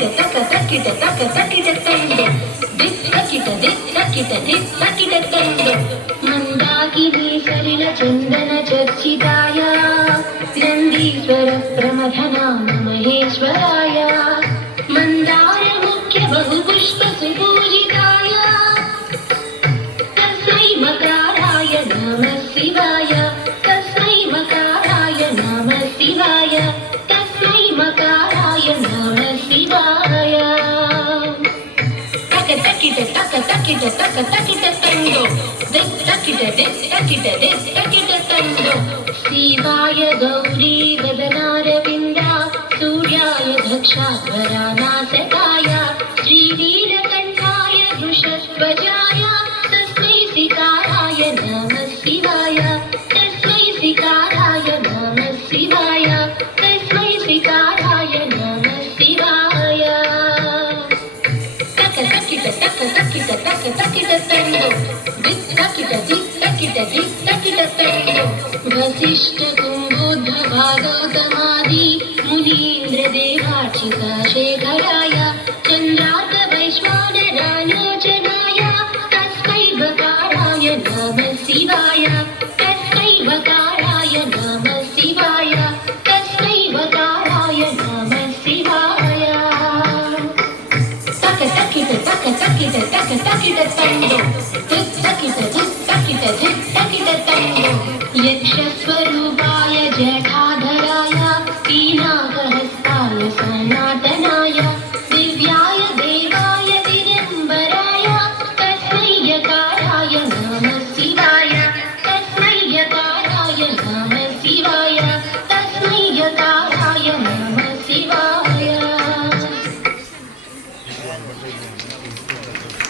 तकिट तक तकिट तक तकिट तंदो दिक तकिट तंदो मंदाकिनी सलिल चंदन चर्चिताय नंदीश्वर प्रमथना महेश्वराय मंदार मुख्य बहुपुष्प सुपूजिताय तस्मै मकाराय नमः शिवाय तस्मै मकाराय नमः शिवाय तस्मै मकाराय नमः शिवाय तक तकिट तंदो दिक तकिट तंदो शिवाय गौरी वदनारविन्दा सूर्याय दक्षाध्वरा नासकाय श्रीनीलकण्ठाय वृषध्वजाय तस्मै सिकाराय नमः शिवाय तस्मै सिकाराय नमः शिवाय तस्मै सिकाराय नमः शिवाय तक तकिट तंदो दिक तकिट तंदो वसिष्ठ कुम्भोद्धव गौतमादि मुनीन्द्र देवार्चित शेखराय चन्द्रार्क वैश्वानरालोचनाय तस्मै वकाराय नमः शिवाय तस्मै वकाराय नमः शिवाय तस्मै वकाराय नमः शिवाय तक तकिट तंदो दिक तकिट तंदो यक्षस्वरूपाय जटाधराय पीनाकहस्ताय सनातनाय दिव्याय देवाय दिगम्बराय तस्मै यकाराय नमः शिवाय